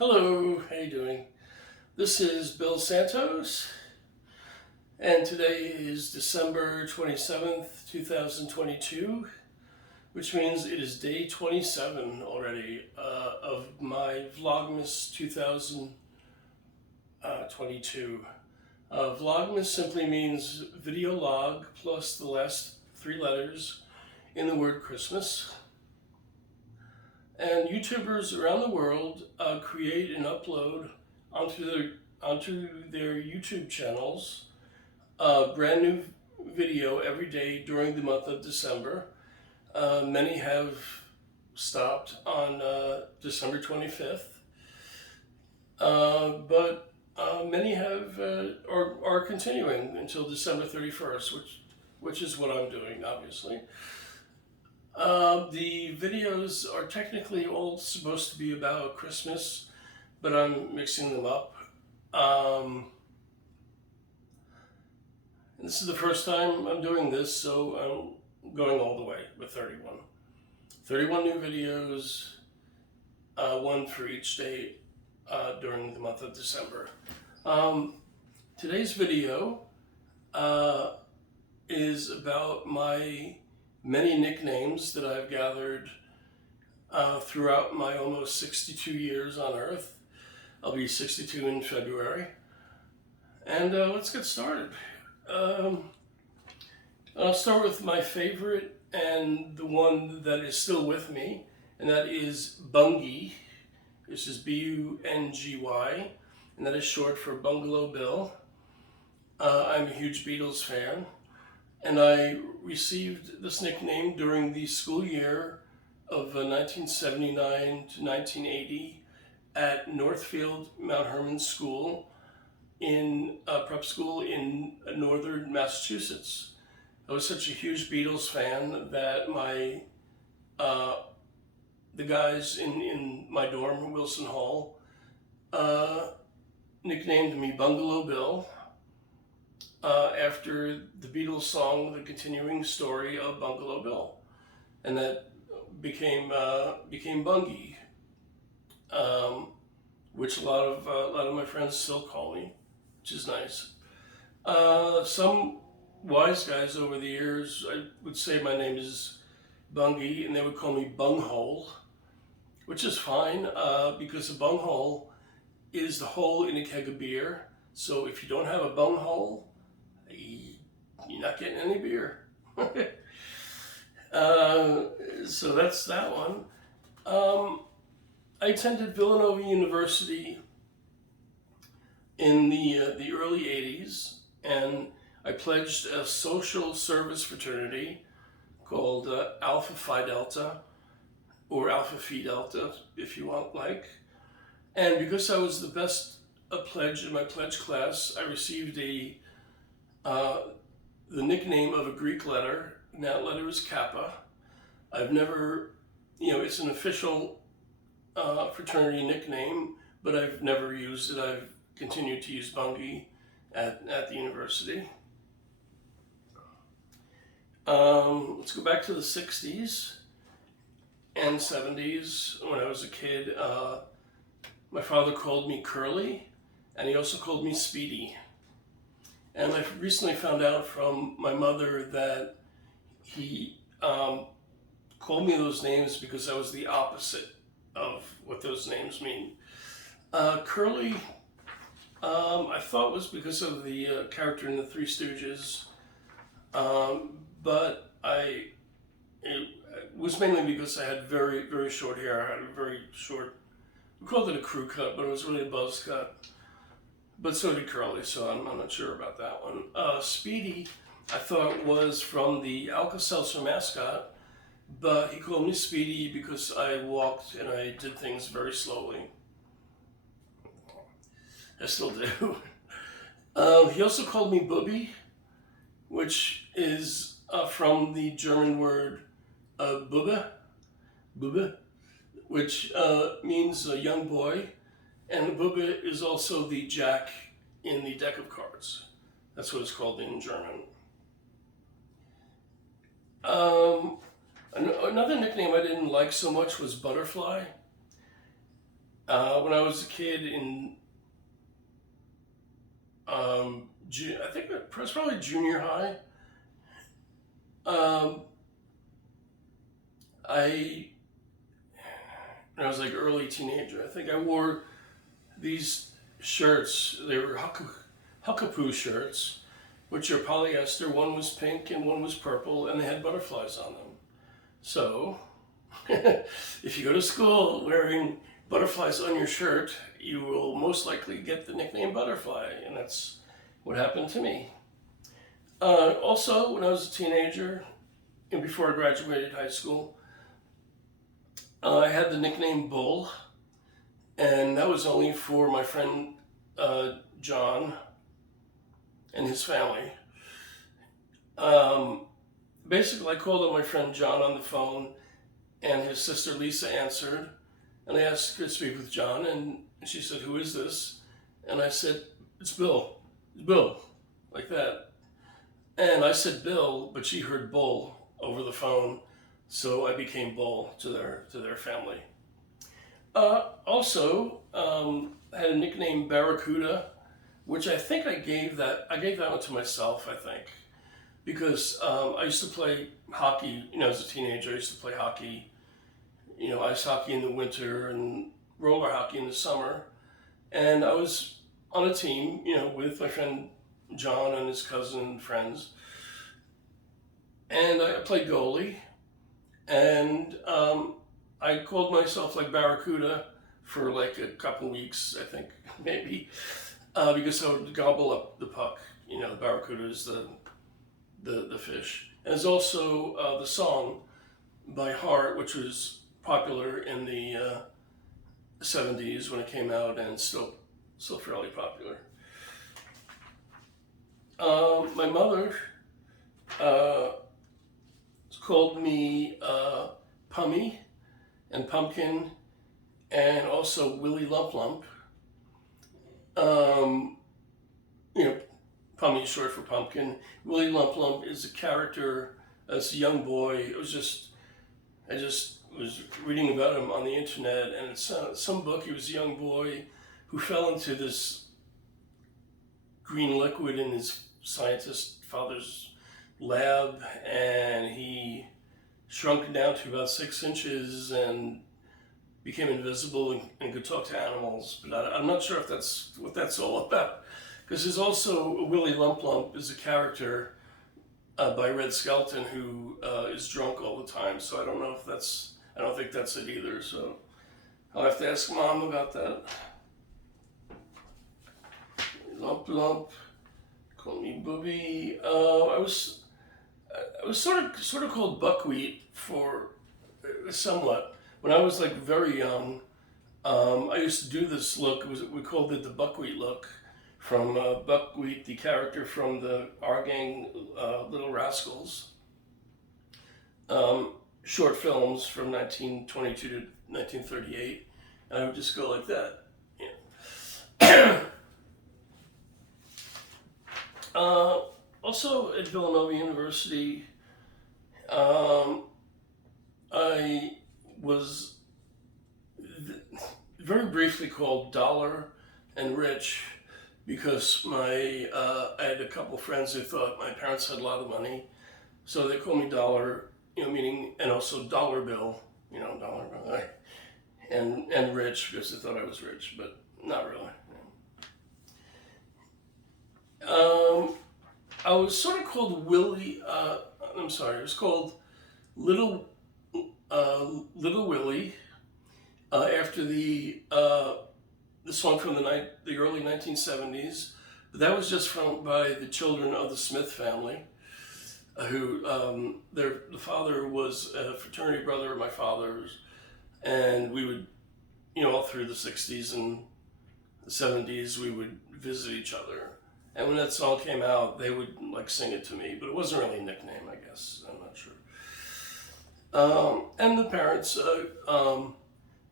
Hello, how you doing? This is Bill Santos, and today is December 27th, 2022, which means it is day 27 already of my Vlogmas 2022. Vlogmas simply means video log plus the last three letters in the word Christmas. And YouTubers around the world create and upload onto their YouTube channels brand new video every day during the month of December. Many have stopped on December 25th, but many have or are continuing until December 31st, which is what I'm doing, obviously. The videos are technically all supposed to be about Christmas, but I'm mixing them up. This is the first time I'm doing this, so I'm going all the way with 31. 31 new videos, one for each day during the month of December. Today's video is about my many nicknames that I've gathered throughout my almost 62 years on Earth. I'll be 62 in February. And let's get started. I'll start with my favorite and the one that is still with me, and that is Bungy. This is B-U-N-G-Y, and that is short for Bungalow Bill. I'm a huge Beatles fan. And I received this nickname during the school year of 1979 to 1980 at Northfield Mount Hermon School in prep school in northern Massachusetts. I was such a huge Beatles fan that the guys in my dorm, Wilson Hall, nicknamed me Bungalow Bill. After the Beatles song, The Continuing Story of Bungalow Bill. And that became Bungy, which a lot of my friends still call me, which is nice. Some wise guys over the years, I would say my name is Bungy, and they would call me Bunghole, which is fine, because a bunghole is the hole in a keg of beer. So if you don't have a bunghole, you're not getting any beer. So that's that one. I attended Villanova University in the early 80s, and I pledged a social service fraternity called Alpha Phi Delta, or Alpha Phi Delta, if you want, like. And because I was the best pledge in my pledge class, I received the nickname of a Greek letter, and that letter is Kappa. I've never, it's an official fraternity nickname, but I've never used it. I've continued to use Bungy at the university. Let's go back to the 60s and 70s. When I was a kid, my father called me Curly, and he also called me Speedy. And I recently found out from my mother that he called me those names because I was the opposite of what those names mean. Curly, I thought was because of the character in the Three Stooges, but it was mainly because I had very, very short hair. I had a very short, we called it a crew cut, but it was really a buzz cut. But so did Curly, so I'm not sure about that one. Speedy, I thought was from the Alka-Seltzer mascot, but he called me Speedy because I walked and I did things very slowly. I still do. He also called me Bubby, which is from the German word Bube, which means a young boy. And the Bube is also the jack in the deck of cards. That's what it's called in German. Another nickname I didn't like so much was Butterfly. When I was a kid in, I think it was probably junior high, um, I, when I was like early teenager, I think I wore these shirts. They were Huckapoo shirts, which are polyester. One was pink and one was purple, and they had butterflies on them. So, if you go to school wearing butterflies on your shirt, you will most likely get the nickname Butterfly, and that's what happened to me. Also, when I was a teenager, and before I graduated high school, I had the nickname Bull, and that was only for my friend John and his family. Basically, I called up my friend John on the phone, and his sister Lisa answered, and I asked her to speak with John, and she said, "Who is this?" And I said, "It's Bill. It's Bill," like that. And I said Bill, but she heard Bull over the phone, so I became Bull to their family. Also, I had a nickname Barracuda, which I think I gave that one to myself, I think, because I used to play hockey. As a teenager, I used to play hockey. Ice hockey in the winter and roller hockey in the summer. And I was on a team, with my friend John and his cousin and friends. And I played goalie. And I called myself like Barracuda for like a couple weeks, I think, maybe, because I would gobble up the puck. The Barracuda is the fish. And there's also the song by Heart, which was popular in the 70s when it came out, and still fairly popular. My mother called me Pummy and Pumpkin, and also Willie Lump Lump. Pummy is short for pumpkin. Willie Lump Lump is a character as a young boy. I just was reading about him on the internet, and it's some book. He was a young boy who fell into this green liquid in his scientist father's lab, and he shrunk down to about 6 inches and became invisible and could talk to animals. But I'm not sure if that's what that's all about, because there's also Willie Lump Lump is a character by Red Skelton who is drunk all the time. So I don't think that's it either. So I'll have to ask Mom about that. Lump Lump, call me Booby. I was sort of called Buckwheat for somewhat when I was like very young. I used to do this look. We called it the Buckwheat look, from Buckwheat, the character from our gang, Little Rascals. Short films from 1922 to 1938, and I would just go like that. Yeah. Also at Villanova University, I was very briefly called Dollar and Rich, because I had a couple friends who thought my parents had a lot of money, so they called me Dollar, meaning, and also Dollar Bill, Dollar Bill, and Rich, because they thought I was rich, but not really. I was sort of called Willie. It was called Little Willie, after the song from the early 1970s. But that was just by the children of the Smith family, who the father was a fraternity brother of my father's, and we would, all through the 60s and the 70s, we would visit each other. And when that song came out, they would sing it to me, but it wasn't really a nickname, I guess. I'm not sure. And the parents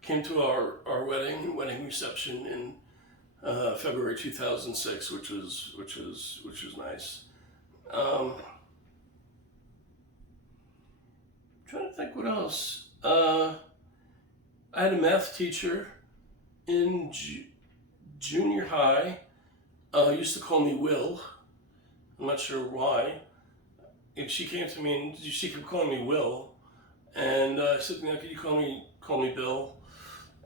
came to our wedding reception in February 2006, which was nice. Trying to think what else. I had a math teacher in junior high, used to call me Will. I'm not sure why. And she came to me and she kept calling me Will. And I said, "Now, could you call me Bill?"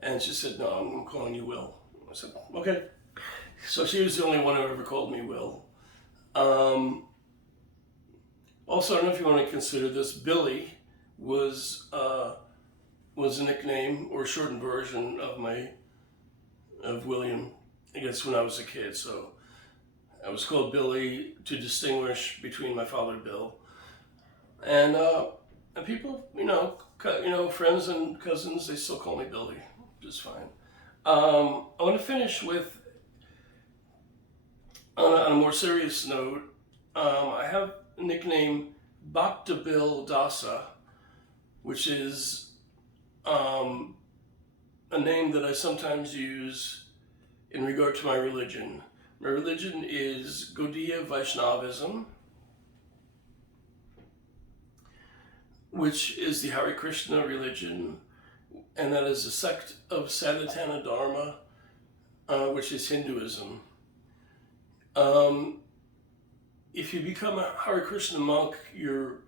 And she said, "No, I'm calling you Will." I said, "Okay." So she was the only one who ever called me Will. Also, I don't know if you want to consider this, Billy was a nickname or a shortened version of William, I guess, when I was a kid. So I was called Billy to distinguish between my father, Bill, and people, friends and cousins, they still call me Billy, just fine. I want to finish with, on a more serious note, I have a nickname Bhakta Bill Dasa, which is a name that I sometimes use in regard to my religion. My religion is Gaudiya Vaishnavism, which is the Hare Krishna religion, and that is a sect of Sanatana Dharma, which is Hinduism. If you become a Hare Krishna monk, you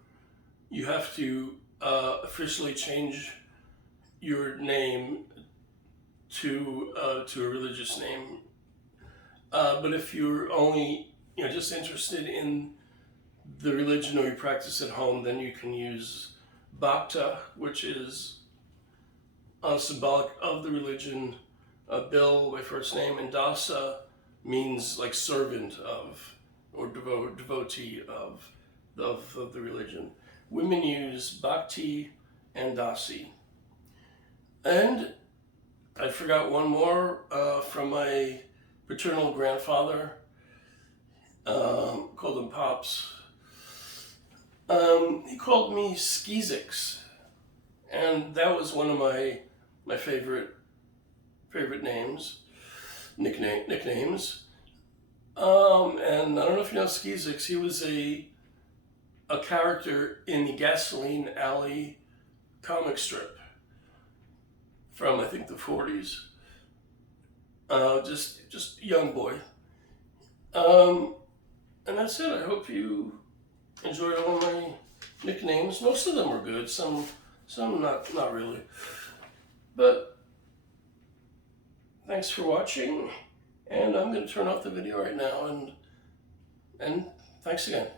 have to officially change your name to a religious name. But if you're only just interested in the religion or you practice at home, then you can use Bhakta, which is symbolic of the religion. Bill, my first name, and Dasa means like servant of or devotee of the religion. Women use Bhakti and Dasi. And I forgot one more from my paternal grandfather. Called him Pops. He called me Skeezix, and that was one of my favorite names, nicknames. And I don't know if you know Skeezix. He was a character in the Gasoline Alley comic strip from, I think, the 40s. Just a young boy. And that's it. I hope you enjoyed all my nicknames. Most of them were good. Some not really. But thanks for watching. And I'm going to turn off the video right now. And thanks again.